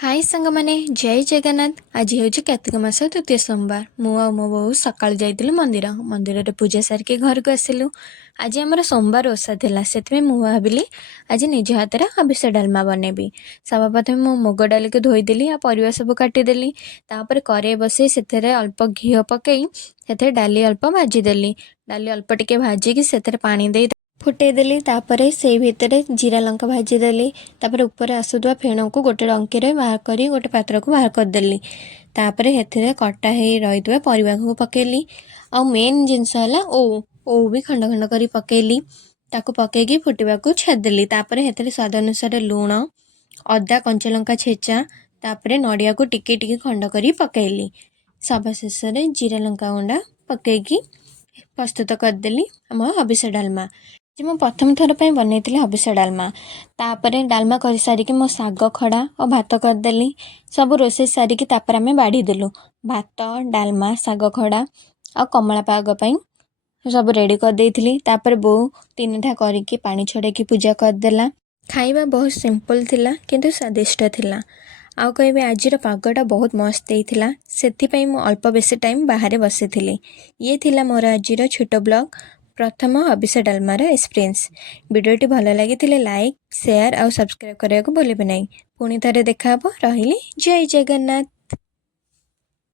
हाय सांग माने जय जगन्नाथ। आज हूँ कार्तिक मास तृतीय सोमवार। मु आ मो बो सकाल जाइलु मंदिर मंदिर पूजा सारिक घर को आसिलु। आज आमर सोमवार ओषा थिला से मु भाविली आज निज हाथ हबिष डालमा बनैबी। सब प्रथम मु मुग डाली को धोईदेली आ परिवा सब काटिदेली। तापर करे बसई से अल्प घी पकई से डाली अल्प भाजीदेली। डाली अल्प टिके भाजिकी से पानी दे फुटेदेली। तापर से भितर जीरा लंका भाजीदेली। तापर ऊपर आसुवा फेण को गोटे डंकी बाहर कर गोटे पात्र को बाहर करदेली। तापर हेथिरे कटा हो रही परिवा को पकेली। आ मेन जिनस है ओ भी खंड खंड कर पकेली। ताको पकईकी फुटवा को छाड़देली। तापर हेथिरे स्वाद अनुसार लुण अदा कंचा लंका छेचा तापर नड़िया को टिके टिके खंड कर पकेली। सभा शेष जीरा लंका गुंडा पकईकी प्रस्तुत करदेली आम हबिष डालमा। मु प्रथम थर पर बनई हबिष डालमा। तापर डालमा कर सारिकी मो साग खड़ा और भात करदेली। सब रोषे सारिकी तापर आमे बाढ़ीदेलु। भात डालमा साग खड़ा और कमला पाग पई सब रेडी कर देइथिली। तापर बो तीन ठा करिकी पानी छड़ेकी पूजा करदेला। खाइबा बहुत सिंपल थिला किंतु स्वादिष्ट थिला। आउ कहबे आजिर पागटा बहुत मस्त होइथिला। सेथिपई मु अल्प बेसी टाइम बाहर बसिथिली। ये थिला मोर आजिर छोट ब्लॉग प्रथम हबिष डालमार एक्सपीरियंस। वीडियोटी भल लगी लाइक शेयर और सब्सक्राइब करने को भूलिबे नहीं। पुणी थरे देखा रही जय जगन्नाथ।